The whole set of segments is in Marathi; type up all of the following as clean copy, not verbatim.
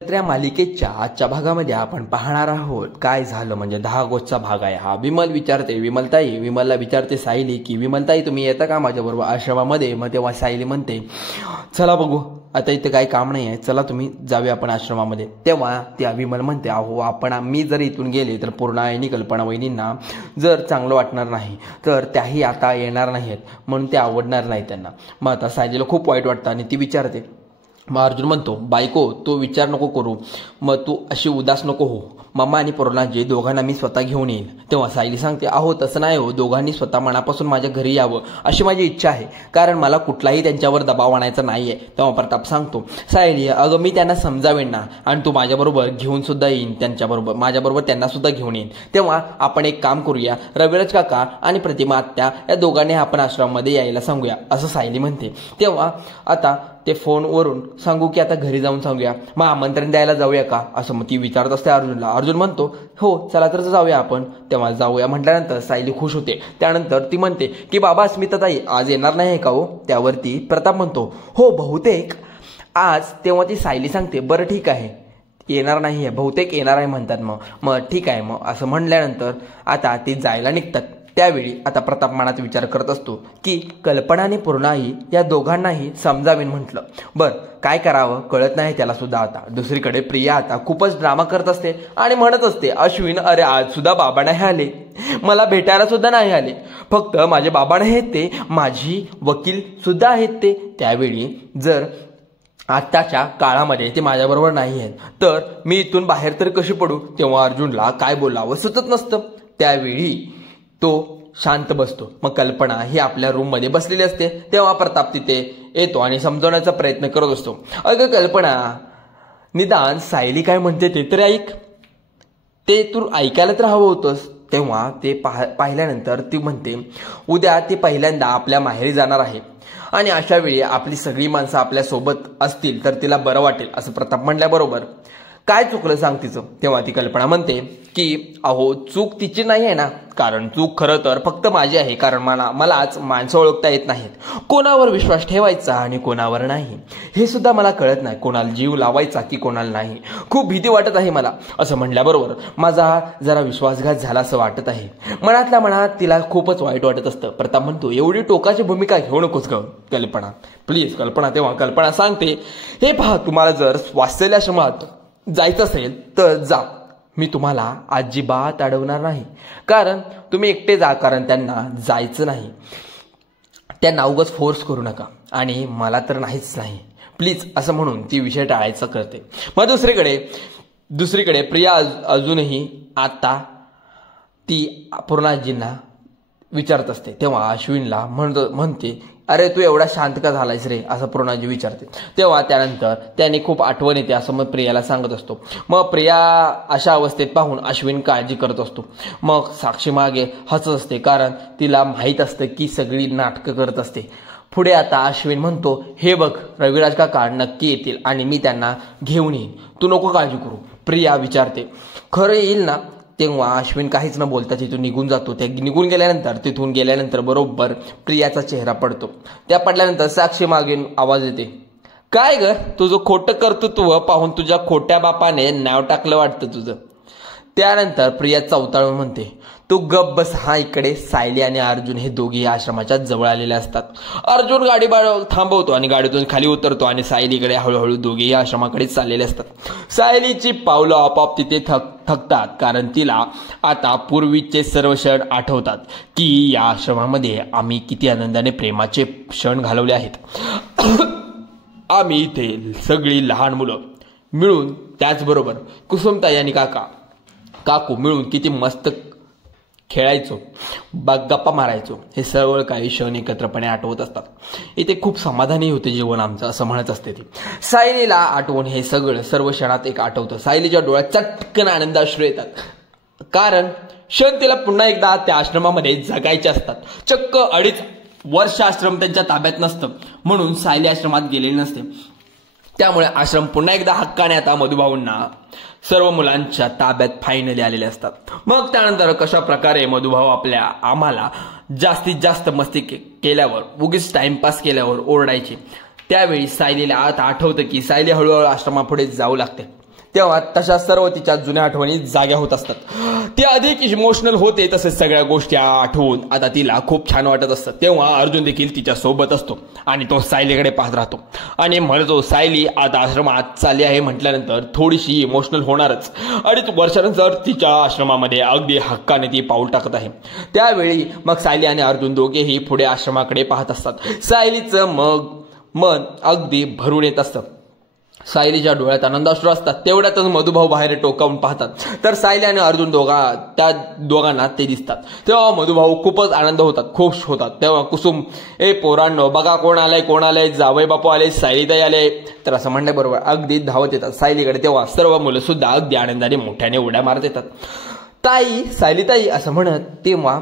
तर या मालिकेच्या आजच्या भागामध्ये आपण पाहणार आहोत काय झालं म्हणजे 10 ऑगस्टचा भाग आहे हा। विमल विचारते विमलला विचारते सायली की विमलताई तुम्ही येता का माझ्याबरोबर आश्रमामध्ये। मग तेव्हा सायली म्हणते चला बघू आता इथे काही काम नाही आहे, चला तुम्ही जाऊया आपण आश्रमामध्ये। तेव्हा त्या विमल म्हणते अहो मी जर इथून गेले तर पूर्ण आणि कल्पना वहिनींना जर चांगलं वाटणार नाही तर त्याही आता येणार नाहीत म्हणून ते आवडणार नाही त्यांना। मग आता सायलीला खूप वाईट वाटतं आणि ती विचारते। मग अर्जुन म्हणतो बायको तू विचार नको करू, मग तू अशी उदास नको हो, मम्मा आणि पूर्णाजी दोघांना मी स्वतः घेऊन येईल। तेव्हा सायली सांगते अहो तसं नाही हो, दोघांनी स्वतः मनापासून माझ्या घरी यावं अशी माझी इच्छा आहे, कारण मला कुठलाही त्यांच्यावर दबाव आणायचा नाहीये। तेव्हा प्रताप सांगतो सायली अगं मी त्यांना समजावेन ना, आणि तू माझ्याबरोबर घेऊन सुद्धा येईन त्यांच्याबरोबर, माझ्याबरोबर त्यांना सुद्धा घेऊन येईन। तेव्हा आपण एक काम करूया, रविराज काका आणि प्रतिमा आत्या या दोघांनी आपण आश्रमामध्ये यायला सांगूया असं सायली म्हणते। तेव्हा आता ते फोनवरून सांगू की आता घरी जाऊन सांगूया, मग आमंत्रण द्यायला जाऊया का असं मग ती विचारत असते अर्जुनला। अर्जुन म्हणतो हो चला तर जाऊया आपण। तेव्हा जाऊया म्हटल्यानंतर सायली खुश होते। त्यानंतर ती म्हणते की बाबा अस्मिताताई आज येणार नाही का हो। त्यावरती प्रताप म्हणतो हो बहुतेक आज। तेव्हा ती सायली सांगते बरं ठीक आहे येणार नाही आहे, बहुतेक येणार आहे म्हणतात। मग ठीक आहे मग असं म्हणल्यानंतर आता ते जायला निघतात। त्यावेळी आता प्रताप मनात विचार करत असतो की कल्पना आणि पूर्णाही या दोघांनाही समजावीन म्हटलं, बरं काय करावं कळत नाही त्याला सुद्धा आता। दुसरीकडे प्रिया आता खूपच ड्रामा करत असते आणि म्हणत असते अश्विन अरे आज सुद्धा बाबा नाही आले, मला भेटायला सुद्धा नाही आले, फक्त माझे बाबा नाही आहेत ते, माझी वकील सुद्धा आहेत ते। त्यावेळी जर आत्ताच्या काळामध्ये ते माझ्याबरोबर नाही आहेत तर मी इथून बाहेर तर कशी पडू। तेव्हा अर्जुनला काय बोलावं सुचत नसतं। त्यावेळी तो शांत बसतो। मग कल्पना ही आपल्या रूममध्ये बसलेली असते। तेव्हा प्रताप तिथे येतो आणि समजवण्याचा प्रयत्न करत असतो। अगं कल्पना निदान सायली काय म्हणते ते तरी ऐक, ते तू ऐकायला तर हवं होतंस। तेव्हा ते पाहिल्यानंतर ती म्हणते उद्या ती पहिल्यांदा आपल्या माहेरी जाणार आहे आणि अशा वेळी आपली सगळी माणसं आपल्या सोबत असतील तर तिला बरं वाटेल असं प्रताप म्हणल्याबरोबर काय चुकलं सांग तिचं। तेव्हा ती कल्पना म्हणते की अहो चूक तिची नाही आहे ना, कारण चूक खरं तर फक्त माझी आहे, कारण मलाच माणसं ओळखता येत नाहीत, कोणावर विश्वास ठेवायचा आणि कोणावर नाही हे सुद्धा मला कळत नाही, कोणाला जीव लावायचा की कोणाला नाही, खूप भीती वाटत आहे मला असं म्हणल्याबरोबर माझा जरा विश्वासघात झाला असं वाटत आहे। मनातल्या मनात तिला खूपच वाईट वाटत असतं। प्रताप म्हणतो एवढी टोकाची भूमिका घेऊ नकोस ग कल्पना, प्लीज कल्पना। तेव्हा कल्पना सांगते हे पहा तुम्हाला जर वात्सल्य आश्रमात जायचं असेल तर जा, मी तुम्हाला अजिबात अडवणार नाही, कारण तुम्ही एकटे जा, कारण त्यांना जायचं नाही, त्यांना उगाच फोर्स करू नका आणि मला तर नाहीच नाही प्लीज असं म्हणून ती विषय टाळायचा करते। मग दुसरीकडे प्रिया अजूनही आता ती पूर्णाजींना विचारत असते। तेव्हा अश्विनला म्हणते अरे तू एवढा शांत का झालायस रे असं पूर्णाजी विचारते। तेव्हा त्यानंतर त्याने खूप आठवण येते असं मग प्रियाला सांगत असतो। मग प्रिया अशा अवस्थेत पाहून अश्विन काळजी करत असतो। मग साक्षी मागे हसत असते, कारण तिला माहीत असतं की सगळी नाटकं करत असते। पुढे आता अश्विन म्हणतो हे बघ रविराज काका नक्की येतील आणि मी त्यांना घेऊन येईन, तू नको काळजी करू। प्रिया विचारते खरं येईल ना। तेव्हा अश्विन काहीच न बोलता तिथून निघून जातो। ते तिथून गेल्यानंतर बरोबर प्रियाचा चेहरा पडतो। त्या पडल्यानंतर साक्षी मागे आवाज येते काय ग तुझं खोटं कर्तृत्व पाहून तुझ्या खोट्या बापाने नाव टाकलं वाटतं तुझं। त्यानंतर प्रिया चवताळून म्हणते तू गप बस। हा इकडे सायली आणि अर्जुन हे दोघे आश्रमाच्या जवळ आलेले असतात। अर्जुन गाडी थांबवतो आणि गाडीतून खाली उतरतो आणि सायलीकडे हळूहळू दोघेही आश्रमाकडे चाललेले असतात। सायलीची पावलं आपोआप तिथे थकतात, कारण तिला आता पूर्वीचे सर्व क्षण आठवतात की या आश्रमामध्ये आम्ही किती आनंदाने प्रेमाचे क्षण घालवले आहेत। आम्ही इथे सगळी लहान मुलं मिळून, त्याचबरोबर कुसुमताई आणि काकू मिळून किती मस्त खेळायचो, गप्पा मारायचो, हे सर्व काही क्षण एकत्रपणे आठवत असतात। इथे खूप समाधानी होते जीवन आमचं असं म्हणत असते ती। सायलीला आठवून हे सर्व क्षणात एक आठवतं। सायलीच्या डोळ्यात चटकन आनंदाश्रू येतात, कारण क्षण तिला पुन्हा एकदा त्या आश्रमामध्ये जगायचे असतात। चक्क 2.5 वर्ष आश्रम त्यांच्या ताब्यात नसतं म्हणून सायली आश्रमात गेलेली नसते। त्यामुळे आश्रम पुन्हा एकदा हक्काने आता मधुभाऊंना सर्व मुलांच्या ताब्यात फायनली आलेले असतात। मग त्यानंतर कशा प्रकारे मधुभाऊ आम्हाला जास्तीत जास्त मस्ती केल्यावर, उगीच टाइमपास केल्यावर ओरडायचे। त्यावेळी सायलीला आता आठवतं की सायली हळूहळू आश्रमापुढे जाऊ लागते। तेव्हा तशा सर्व तिच्या जुन्या आठवणी जाग्या होत असतात. ती अधिक इमोशनल होते. तसेच सगळ्या गोष्टी आठवून आता तिला खूप छान वाटत असतात. तेव्हा अर्जुन देखील तिच्या सोबत असतो आणि तो सायलीकडे पाहत राहतो आणि म्हणतो, सायली आता आश्रमात चालली आहे म्हटल्यानंतर थोडीशी इमोशनल होणारच. 2.5 वर्षानंतर तिच्या आश्रमामध्ये अगदी हक्काने ती पाऊल टाकत आहे. त्यावेळी मग सायली आणि अर्जुन दोघेही पुढे आश्रमाकडे पाहत असतात. सायलीचं मग मन अगदी भरून येत असतं. सायलीच्या डोळ्यात आनंदाश्रू असतात. तेवढ्यातच मधुभाऊ बाहेर टोकावून पाहतात तर सायली आणि अर्जुन त्या दोघांना ते दिसतात. तेव्हा मधुभाऊ खूपच आनंद होतात, खुश होतात. तेव्हा कुसुम, ए पोरांनो बघा कोण आलंय, जावई बापू आले, सायलीताई आले. तर असं म्हणल्याबरोबर अगदी धावत येतात सायलीकडे. तेव्हा सर्व मुलं सुद्धा अगदी आनंदाने मोठ्याने उड्या मारत येतात. ताई, सायलीताई असं म्हणत तेव्हा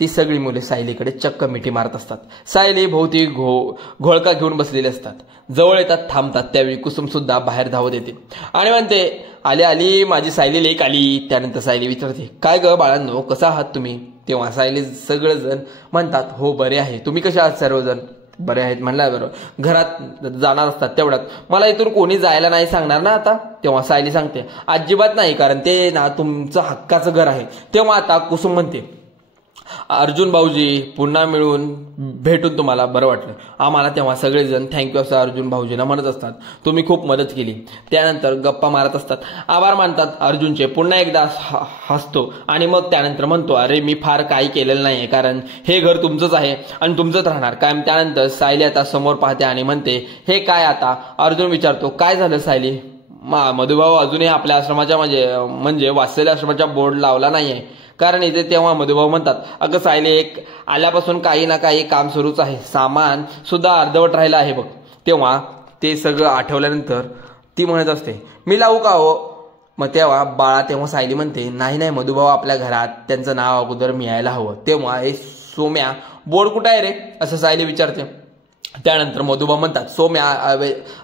ती सगळी मुले सायलीकडे चक्क मिठी मारत असतात. सायली भोवती घोळका घेऊन बसलेले असतात. जवळ येतात, थांबतात. त्यावेळी कुसुम सुद्धा बाहेर धावत येते आणि म्हणते, आली माझी सायली लेक आली. त्यानंतर सायली विचारते, काय ग बाळांनो, कसा आहात तुम्ही? तेव्हा सायली सगळेजण म्हणतात, हो बरे आहे, तुम्ही कशा आहात? सर्वजण बरे आहेत म्हणल्याबरोबर घरात जाणार असतात. तेवढ्यात मला इथून कोणी जायला नाही सांगणार ना आता? तेव्हा सायली सांगते, अजिबात नाही, कारण ते ना तुमचं हक्काचं घर आहे. तेव्हा आता कुसुम म्हणते, अर्जुन भाऊजी पुन्हा मिळून भेटून तुम्हाला बरं वाटलं आम्हाला. तेव्हा सगळेजण थँक्यू असं अर्जुन भाऊजींना म्हणत असतात. तुम्ही खूप मदत केली. त्यानंतर गप्पा मारत असतात, आभार मानतात अर्जुनचे. पुन्हा एकदा हसतो आणि मग त्यानंतर म्हणतो, अरे मी फार काही केलेलं नाहीये, कारण हे घर तुमचंच आहे आणि तुमचंच राहणार कायम. त्यानंतर सायली आता समोर पाहते आणि म्हणते, हे काय आता? अर्जुन विचारतो, काय झालं सायली? मधुभाऊ अजूनही आपल्या आश्रमाच्या म्हणजे वात्सल्य आश्रमाच्या बोर्ड लावला नाहीये, कारण इथे. तेव्हा मधुभाऊ म्हणतात, अगं सायली, एक आल्यापासून काही ना काही काम सुरूच आहे, सामान सुद्धा अर्धवट राहिलं आहे बघ. तेव्हा ते सगळं आठवल्यानंतर ती म्हणत असते, मी लावू का हो? मग तेव्हा तेव्हा सायली म्हणते, नाही मधुभाऊ आपल्या घरात, त्यांचं नाव अगोदर मिळायला हवं. तेव्हा हे सोम्या बोर्ड कुठं आहे रे असं सायली विचारते. त्यानंतर मधुभाऊ म्हणतात, सोम्या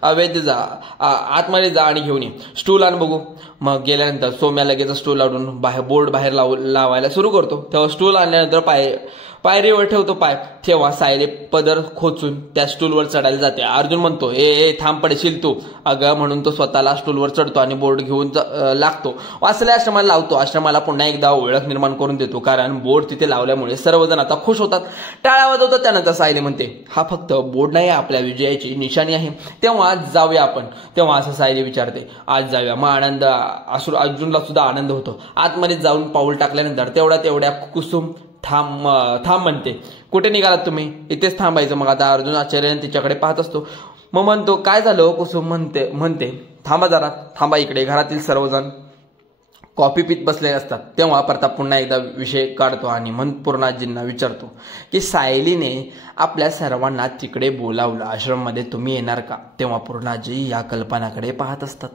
अवैध जा, आतमध्ये जा आणि घेऊन ये, स्टूल आण बघू. मग गेल्यानंतर सोम्या लगेच स्टूल आणून बोर्ड बाहेर लावायला सुरू करतो. तेव्हा स्टूल आणल्यानंतर पायरीवर ठेवतो पाय. तेव्हा सायली पदर खोचून त्या स्टूलवर चढायला जाते. अर्जुन म्हणतो, ए थांब, पडशील तू. अगं म्हणून तो स्वतःला स्टूलवर चढतो आणि बोर्ड घेऊन लागतो. वाचल्या आश्रमाला लावतो. आश्रमाला पुन्हा एकदा ओळख निर्माण करून देतो, कारण बोर्ड तिथे लावल्यामुळे सर्वजण आता खुश होतात, टाळ्या वाजवतात. त्यानंतर सायली म्हणते, हा फक्त बोर्ड नाही, आपल्या विजयाची निशाणी आहे. तेव्हा आज जाऊया आपण. तेव्हा असं सायली विचारते, आज जाऊया. मग अर्जुनला सुद्धा आनंद होतो. आतमध्ये जाऊन पाऊल टाकल्यानंतर तेवढ्या कुसुम थांब म्हणते, कुठे निघालात तुम्ही? इथेच थांबायचं. मग आता अर्जुन आश्चर्याने तिच्याकडे पाहत असतो. मग म्हणतो, काय झालं? कुसुम म्हणते थांबा जरा, थांबा इकडे. घरातील सर्वजण कॉफी पीत बसलेले असतात. तेव्हा प्रताप पुन्हा एकदा विषय काढतो आणि पूर्णाजींना विचारतो की सायलीने आपल्या सर्वांना तिकडे बोलावलं आश्रममध्ये, तुम्ही येणार का? तेव्हा पूर्णाजी या कल्पनाकडे पाहत असतात.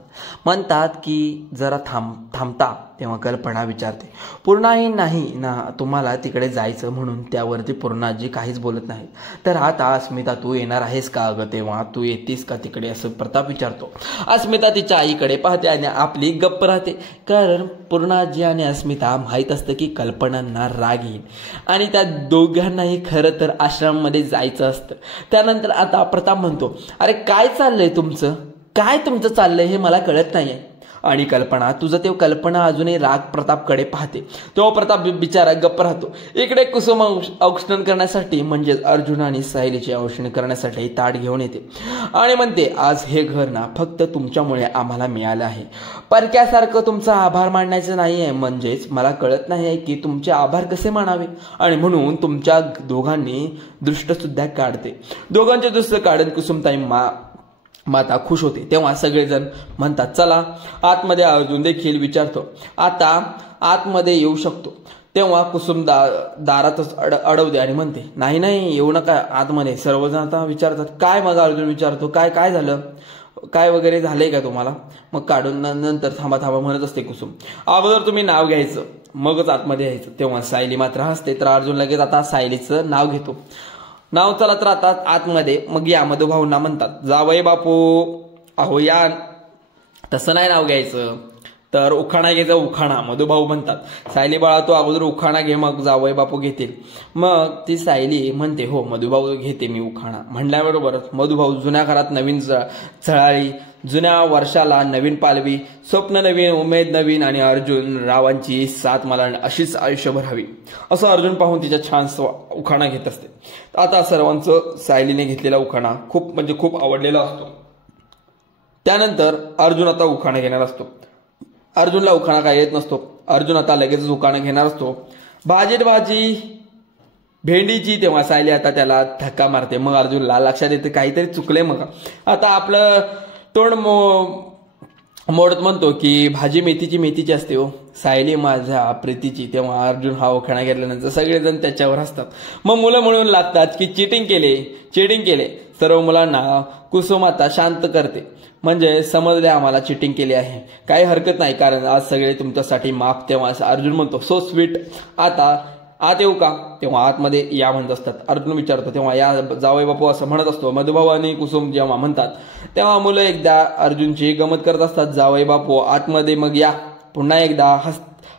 म्हणतात की जरा थांबता. तेव्हा कल्पना विचारते, पूर्णाही नाही ना तुम्हाला तिकडे जायचं म्हणून? त्यावरती पूर्णाजी काहीच बोलत नाही. तर आता अस्मिता तू येणार आहेस का अगं? तेव्हा तू येतीस का तिकडे असं प्रताप विचारतो. अस्मिता तिच्या आईकडे पाहते आणि आपली गप्प राहते, कारण पूर्णाजी आणि अस्मिता माहीत असतं की कल्पनांना राग येईल आणि त्या दोघांनाही खरं तर आश्रममध्ये जायचं असतं. त्यानंतर आता प्रताप म्हणतो, अरे काय चाललंय तुमचं चाललंय हे मला कळत नाहीये. आणि कल्पना अजूनही राग प्रतापकडे पाहते. तेव्हा प्रताप बिचारा गप्प राहतो. इकडे कुसुम औक्षण करण्यासाठी म्हणजेच अर्जुन आणि सायलीचे औक्षण करण्यासाठी ताट घेऊन येते आणि म्हणते, आज हे घर ना फक्त तुमच्यामुळे आम्हाला मिळालं आहे. परक्यासारखं तुमचा आभार मानण्याचं नाही आहे. म्हणजेच मला कळत नाही आहे की तुमचे आभार कसे मानावे, आणि म्हणून तुमच्या दोघांनी दृष्ट सुद्धा काढते. दोघांचे दृष्ट काढून कुसुमताई माता खुश होते. तेव्हा सगळेजण म्हणतात, चला आतमध्ये. अर्जुन देखील विचारतो, आता आतमध्ये येऊ शकतो? तेव्हा कुसुम दारातच अडवते आणि म्हणते, नाही येऊ नका आतमध्ये. सर्वजण आता विचारतात, काय? मग अर्जुन विचारतो, काय झालं, काय वगैरे झालंय का तुम्हाला? मग काढून नंतर थांबा म्हणत असते कुसुम. अगोदर तुम्ही नाव घ्यायचं मगच आतमध्ये यायचं. तेव्हा सायली मात्र हसते. तर अर्जुन लगेच आता सायलीचं नाव घेतो. नाव चला तर आता आतमध्ये. मग या मधुभाऊंना म्हणतात, जावई बापू अहो या. तसं नाही नाव घ्यायचं, तर उखाणा घ्यायचा उखाणा. मधुभाऊ म्हणतात सायली बाळा तू अगोदर उखाणा घे मग जावई बापू घेतील. मग ती सायली म्हणते हो मधुभाऊ घेते मी उखाणा. म्हणल्याबरोबर मधुभाऊ जुन्या घरात नवीन झळाळी, जुन्या वर्षाला नवीन पालवी, स्वप्न नवीन, उमेद नवीन आणि अर्जुन रावांची साथ मला अशीच आयुष्यभर हवी असं अर्जुन पाहून तिच्या छान उखाणा घेत असते. आता सर्वांचं सायलीने घेतलेला उखाणा खूप आवडलेला असतो. त्यानंतर अर्जुन आता उखाणा घेणार असतो. अर्जुनला उखाणा काय येत नसतो. अर्जुन आता लगेचच उखाणा घेणार असतो. भाजीत भाजी भेंडीची. तेव्हा सायली आता त्याला धक्का मारते. मग अर्जुनला लक्षात येते काहीतरी चुकले. मग आता आपलं तोंड मोडत म्हणतो की भाजी मेथीची असते हो सायली माझ्या प्रीतीची. तेव्हा अर्जुन हा उखाणा घेतल्यानंतर सगळेजण त्याच्यावर हसतात. मग मुलं म्हणून लागतात की चिटिंग केले. सर्व मुलांना कुसुम आता शांत करते. म्हणजे समजले आम्हाला चिटिंग केली आहे. काही हरकत नाही कारण आज सगळे तुमच्यासाठी माफ. तेव्हा अर्जुन म्हणतो सो स्वीट. आता आत येऊ का. तेव्हा आतमध्ये या म्हणत असतात. अर्जुन विचारतो तेव्हा या जावई बापू असं म्हणत असतो. मधुभाऊ आणि कुसुम जेव्हा म्हणतात तेव्हा मुलं एकदा अर्जुनची गमत करत असतात. जावई बापू आतमध्ये मग या. पुन्हा एकदा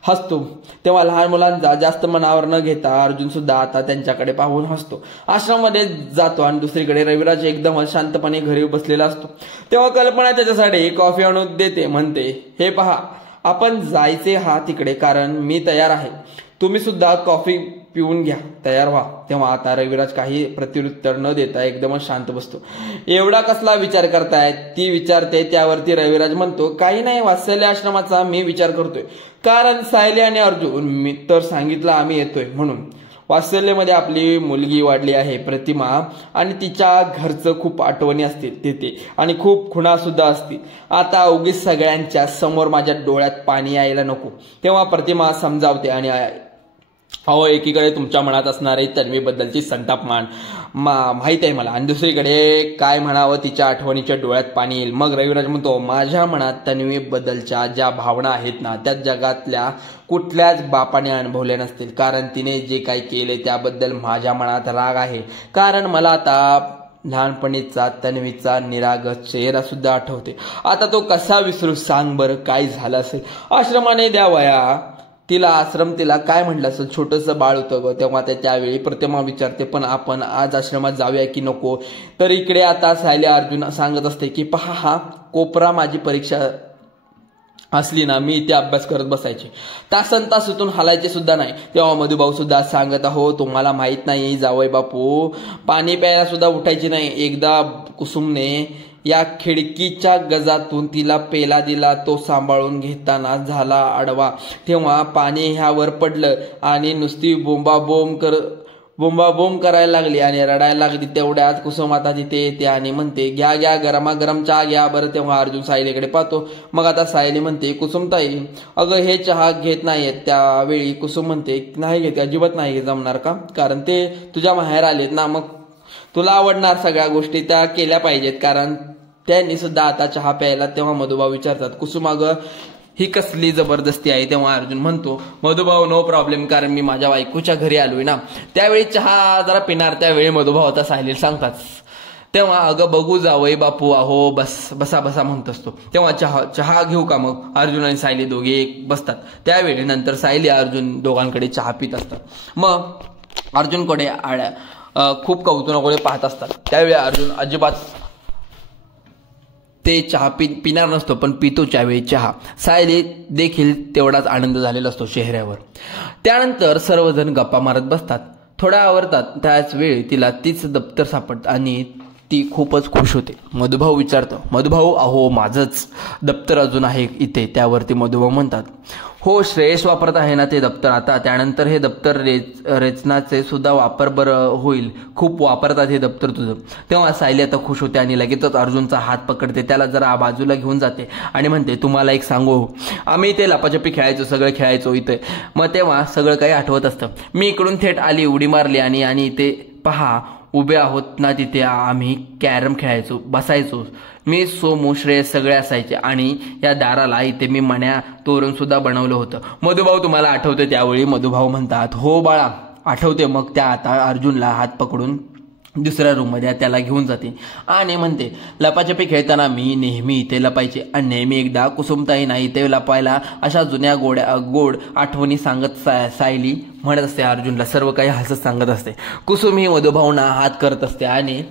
हसतो. तेव्हा लहान मुलांचा जास्त मनावर न घेता अर्जुन सुद्धा आता त्यांच्याकडे पाहून हसतो. आश्रममध्ये जातो आणि दुसरीकडे रविराज एकदम शांतपणे घरी बसलेला असतो. तेव्हा कल्पना त्याच्यासाठी कॉफी आणून देते. म्हणते हे पहा आपण जायचे हा तिकडे कारण मी तयार आहे. तुम्ही सुद्धा कॉफी पिऊन घ्या तयार व्हा. तेव्हा आता रविराज काही प्रत्युत्तर न देता एकदमच शांत बसतो. एवढा कसला विचार करताय ती विचारते. त्यावरती रविराज म्हणतो काही नाही वात्सल्य आश्रमाचा मी विचार करतोय कारण सायली आणि अर्जुन मी तर सांगितलं आम्ही येतोय म्हणून. वात्सल्यमध्ये आपली मुलगी वाढली आहे प्रतिमा आणि तिच्या घरचं खूप आठवणी असतील तिथे आणि खूप खुणा सुद्धा असतील. आता उगीच सगळ्यांच्या समोर माझ्या डोळ्यात पाणी यायला नको. तेव्हा प्रतिमा समजावते आणि अहो एकीकडे तुमच्या मनात असणारे तन्वीबद्दलची संताप माहित आहे मला आणि दुसरीकडे काय म्हणावं तिच्या आठवणीच्या डोळ्यात पाणी येईल. मग रविराज म्हणतो माझ्या मनात तन्वीबद्दलच्या ज्या भावना आहेत ना त्या जगातल्या कुठल्याच बापाने अनुभवल्या नसतील कारण तिने जे काही केले त्याबद्दल माझ्या मनात राग आहे. कारण मला आता लहानपणीचा तन्वीचा निरागस चेहरा सुद्धा आठवते. आता तो कसा विसरू सांग बरं काय झालं असेल. आश्रमाने द्यावया तिला आश्रम तिला काय म्हटलं असं छोटंसं बाळ होतं ग. तेव्हा त्यावेळी प्रतिमा विचारते पण आपण आज आश्रमात जाऊया की नको. तर इकडे आता सायली अर्जुन सांगत असते की पहा हा कोपरा माझी परीक्षा असली ना मी इथे अभ्यास करत बसायचे. तासन तास उतून हालायचे सुद्धा नाही. तेव्हा मधुभाऊ सुद्धा सांगत आहो तुम्हाला माहित नाही जावई बापू पाणी प्यायला सुद्धा उठायचे नाही. एकदा कुसुमने या खिडकीच्या गजातून तिला पेला दिला. तो सांभाळून घेताना झाला आडवा. तेव्हा पाणी ह्यावर पडलं आणि नुसती बोंबाबोंब करायला लागली आणि रडायला लागली. तेवढ्यात कुसुम आता तिथे येते आणि म्हणते घ्या गरमागरम चहा घ्या बरं. तेव्हा अर्जुन सायलीकडे पाहतो. मग आता सायली म्हणते कुसुमताई अगं हे चहा घेत नाहीयेत. त्यावेळी कुसुम म्हणते नाही घेत अजिबात नाही जमणार का कारण ते तुझ्या माहेर आलेत ना मग तुला आवडणार सगळ्या गोष्टी त्या केल्या पाहिजेत कारण त्यांनी सुद्धा आता चहा प्यायला. तेव्हा मधुभाऊ विचारतात कुसुम अगं ही कसली जबरदस्ती आहे. तेव्हा अर्जुन म्हणतो मधुभाऊ नो प्रॉब्लेम कारण मी माझ्या बायकोच्या घरी आलोय ना. त्यावेळी चहा जरा पिणार. त्यावेळी मधुभाऊ आता सायलीला सांगतात तेव्हा अगं बघू जावई बापू अहो बसा म्हणत असतो. तेव्हा चहा घेऊ का. मग अर्जुन आणि सायली दोघे बसतात. त्यावेळी नंतर सायली अर्जुन दोघांकडे चहा पित असतात. मग अर्जुनकडे खूप कौतुकाकडे पाहत असतात. त्यावेळी अर्जुन अजिबात ते चहा पिणार नसतो पण पितो त्यावेळी चहा. सायली देखील तेवढाच आनंद झालेला असतो चेहऱ्यावर. त्यानंतर सर्वजण गप्पा मारत बसतात. थोडा आवरतात. त्याच वेळी तिला तीच दप्तर सापडतं आणि ती खूपच खुश होते. मधुभाऊ विचारतो मधुभाऊ अहो माझंच दप्तर अजून आहे इथे. त्यावरती मधुभाऊ म्हणतात हो श्रेयस वापरत आहे ना ते दप्तर आता. त्यानंतर हे दप्तर रेचनाचे सुद्धा वापर बरं होईल. खूप वापरतात हे दप्तर तुझं. तेव्हा सायली आता खुश होते आणि लगेचच अर्जुनचा हात पकडते. त्याला जरा बाजूला घेऊन जाते आणि म्हणते तुम्हाला एक सांगू आम्ही इथे लपाछपी खेळायचो सगळं खेळायचो इथे. मग तेव्हा सगळं काही आठवत असतं. मी इकडून थेट आली उडी मारली आणि इथे पहा उभे आहोत ना तिथे आम्ही कॅरम खेळायचो बसायचो. मी सोमू श्रेयस सगळे असायचे आणि या दाराला इथे मी मण्या तोरण सुद्धा बनवलं होतं. मधुभाऊ तुम्हाला आठवते. त्यावेळी मधुभाऊ म्हणतात हो बाळा आठवते. मग त्या आता अर्जुनला हात पकडून दुसऱ्या रूममध्ये त्याला घेऊन जाते आणि म्हणते लपाछपी खेळताना मी नेहमी इथे लपायचे आणि नेहमी एकदा कुसुमताईंना इथे लपायला अशा जुन्या गोड आठवणी सांगत सायली म्हणत असते अर्जुनला, सर्व काही हसत सांगत असते. कुसुम ही मधुभावना हात करत असते आणि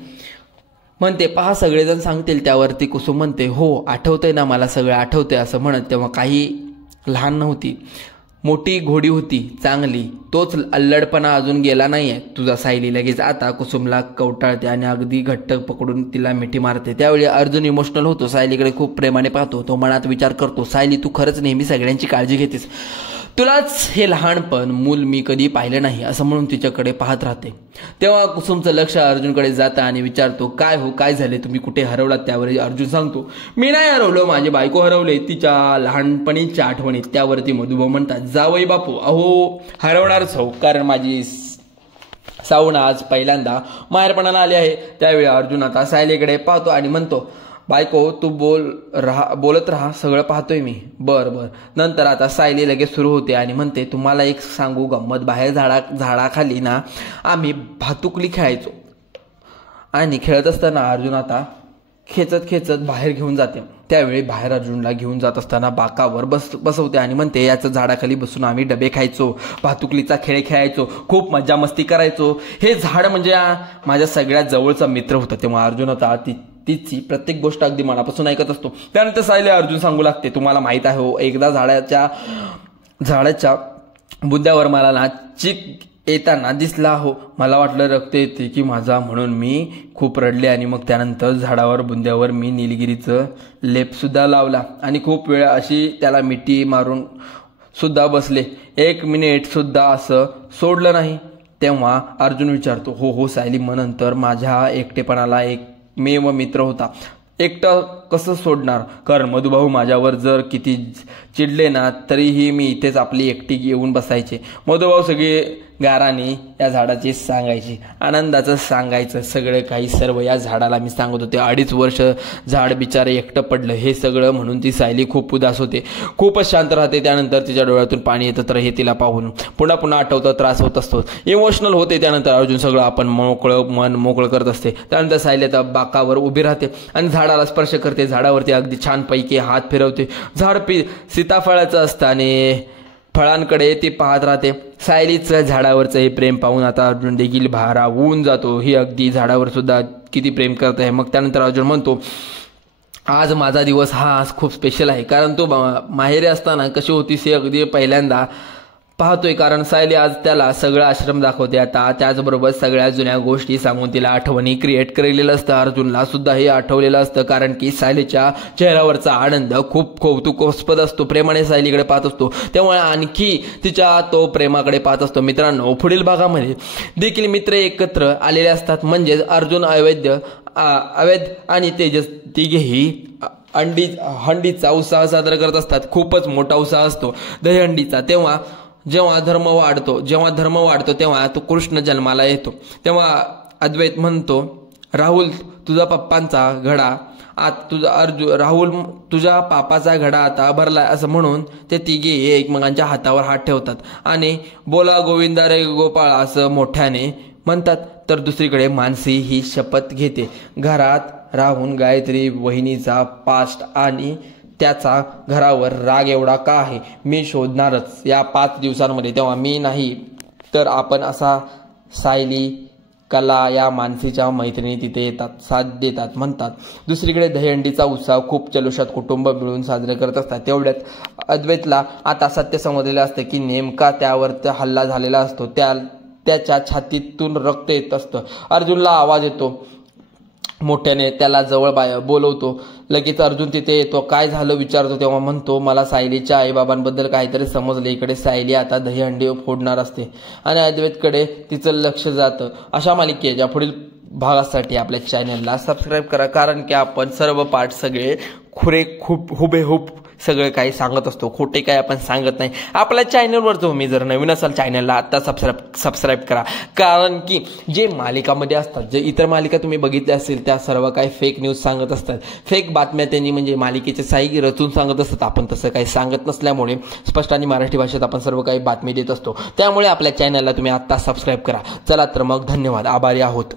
म्हणते पहा सगळेजण सांगतील. त्यावरती कुसुम म्हणते हो आठवतंय ना, मला सगळं आठवतंय असं म्हणत. तेव्हा काही लहान नव्हती, मोठी घोडी होती चांगली, तोच अल्लडपणा अजून गेला नाहीये तुझा. सायली लगेच आता कुसुमला कवटाळते आणि अगदी घट्ट पकडून तिला मिठी मारते. त्यावेळी अर्जुन इमोशनल होतो, सायलीकडे खूप प्रेमाने पाहतो. तो मनात विचार करतो, सायली तू खरंच नेहमी सगळ्यांची काळजी घेतेस, तुलाच हे लहानपण मूल मी कधी पाहिलं नाही असं म्हणून तिच्याकडे पाहत राहते. तेव्हा कुसुमचं लक्ष अर्जुनकडे जातं आणि विचारतो काय झाले, तुम्ही कुठे हरवलात. त्यावर अर्जुन सांगतो मी नाही हरवलो, माझी बायको हरवले तिच्या लहानपणीच्या आठवणीत. त्यावरती मधुभाऊ म्हणतात जावई बापू अहो हरवणारच हो, कारण माझी सावण आज पहिल्यांदा माहेरपणाला आली आहे. त्यावेळी अर्जुन आता सायलीकडे पाहतो आणि म्हणतो बायको तू बोलत राहा, सगळं पाहतोय मी. बर. नंतर आता सायली लगेच सुरू होते आणि म्हणते तुम्हाला एक सांगू गंमत, बाहेर झाडाखाली ना आम्ही भातुकली खेळायचो आणि खेळत असताना अर्जुन आता खेचत बाहेर घेऊन जाते. त्यावेळी बाहेर अर्जुनला घेऊन जात असताना बाकावर बसवते आणि म्हणते याचं झाडाखाली बसून आम्ही डबे खायचो, भातुकलीचा खेळ खेळायचो, खूप मजा मस्ती करायचो. हे झाड म्हणजे माझ्या सगळ्यात जवळचा मित्र होता. तेव्हा अर्जुन आता तिची प्रत्येक गोष्ट अगदी मनापासून ऐकत असतो. त्यानंतर सायली अर्जुन सांगू लागते तुम्हाला माहित आहे हो, एकदा झाडाच्या बुद्ध्यावर मला ना चिक येताना दिसला हो, मला वाटलं रक्त येते की माझा, म्हणून मी खूप रडले आणि मग त्यानंतर झाडावर बुंद्यावर मी निलगिरीचं लेप सुद्धा लावला आणि खूप वेळ अशी त्याला मिठी मारून सुद्धा बसले, 1 मिनिट सुद्धा असं सोडलं नाही. तेव्हा अर्जुन विचारतो हो सायली, मग नंतर माझ्या एकटेपणाला एक मेव मित्र होता, एकटं कसं सोडणार, कारण मधुभाऊ माझ्यावर जर किती चिडले ना तरीही मी इथेच आपली एकटी येऊन बसायचे. मधुभाऊ सगळे गाराने या झाडाचे सांगायचे, आनंदाचं सांगायचं सगळं काही, सर्व या झाडाला मी सांगत होते. 2.5 वर्ष झाड बिचारे एकटं पडलं हे सगळं म्हणून ती सायली खूप उदास होते, खूपच शांत राहते. त्यानंतर तिच्या डोळ्यातून पाणी येतं तर हे तिला पाहून पुन्हा आठवतं, त्रास होत असतो, इमोशनल होते. त्यानंतर अर्जुन सगळं आपण मन मोकळं करत असते. त्यानंतर सायली आता बाकावर उभी राहते आणि झाडाला स्पर्श करते, झाडावरती अगदी छानपैकी हात फिरवते. झाड सीताफळाचं असतं आणि फळांकडे ती पाहत राहते. सायलीचं झाडावरचं हे प्रेम पाहून आता अर्जुन देखील भारावून जातो, ही अगदी झाडावर सुद्धा किती प्रेम करत आहे. मग त्यानंतर अर्जुन म्हणतो आज माझा दिवस हा खूप स्पेशल आहे, कारण तो माहेरी असताना कशी होतीस हे अगदी पहिल्यांदा पाहतोय. कारण सायली आज त्याला सगळं आश्रम दाखवते आता, त्याचबरोबर सगळ्या जुन्या गोष्टी सांगून तिला आठवणी क्रिएट केलेलं असतं. अर्जुनला सुद्धा हे आठवलेलं असतं, कारण की सायलीच्या चेहऱ्यावरचा आनंद खूप कौतुकास्पद असतो. प्रेमाने सायलीकडे पाहत असतो, त्यामुळे आणखी तिच्या तो प्रेमाकडे पाहत असतो. मित्रांनो, पुढील भागामध्ये देखील मित्र एकत्र आलेले असतात, म्हणजे अर्जुन, अवैध आणि तेजस तिघेही हंडीचा उत्साह साजरा करत असतात. खूपच मोठा उत्साह असतो दहीहंडीचा. जेव्हा धर्म वाढतो तेव्हा तो कृष्ण जन्माला येतो. तेव्हा अद्वैत म्हणतो राहुल तुझा पप्पांचा घडा राहुल तुझ्या पापाचा घडा आता भरलाय असं म्हणून ते तिघे एकमेकांच्या हातावर हात ठेवतात आणि बोला गोविंदा रे गोपाळ असं मोठ्याने म्हणतात. तर दुसरीकडे मानसी ही शपथ घेते, घरात राहून गायत्री वहिनीचा पास्ट आणि त्याचा घरावर राग एवढा का आहे, मी शोधणारच या 5 दिवसांमध्ये. तेव्हा मी नाही तर आपण असा सायली कला या मानसीच्या मैत्रिणी तिथे येतात, साथ देतात म्हणतात. दुसरीकडे दहीहंडीचा उत्साह खूप जल्लोषात कुटुंब मिळून साजरे करत असतात. तेवढ्यात अद्वैतला आता सत्य समजलेलं असतं की नेमका त्यावर हल्ला झालेला असतो, त्याच्या छातीतून रक्त येत असतं. अर्जुनला आवाज येतो मोठ्याने, त्याला जवळ बोलवतो. लगेच अर्जुन तिथे येतो, काय झालं विचारतो. तेव्हा म्हणतो मला सायलीच्या आईबाबांबद्दल काहीतरी समजलं. इकडे सायली आता दहीहंडी फोडणार असते आणि अद्वैतकडे तिचं लक्ष जातं. अशा मालिकेच्या पुढील भागासाठी आपल्या चॅनलला सबस्क्राईब करा, कारण की आपण सर्व पार्ट सगळे खूप हुबेहूब सगळं काही सांगत असतो, खोटे काही आपण सांगत नाही. आपल्या चॅनलवर तुम्ही जर नवीन असाल चॅनलला आता सबस्क्राईब करा, कारण की जे मालिकामध्ये असतात, जे इतर मालिका तुम्ही बघितल्या असतील त्या सर्व काही फेक न्यूज सांगत असतात, फेक बातम्या त्यांनी म्हणजे मालिकेचे साई रचून सांगत असतात. आपण तसं काही सांगत नसल्यामुळे स्पष्ट आणि मराठी भाषेत आपण सर्व काही बातमी देत असतो. त्यामुळे आपल्या चॅनलला तुम्ही आत्ता सबस्क्राईब करा. चला तर मग धन्यवाद, आभारी आहोत.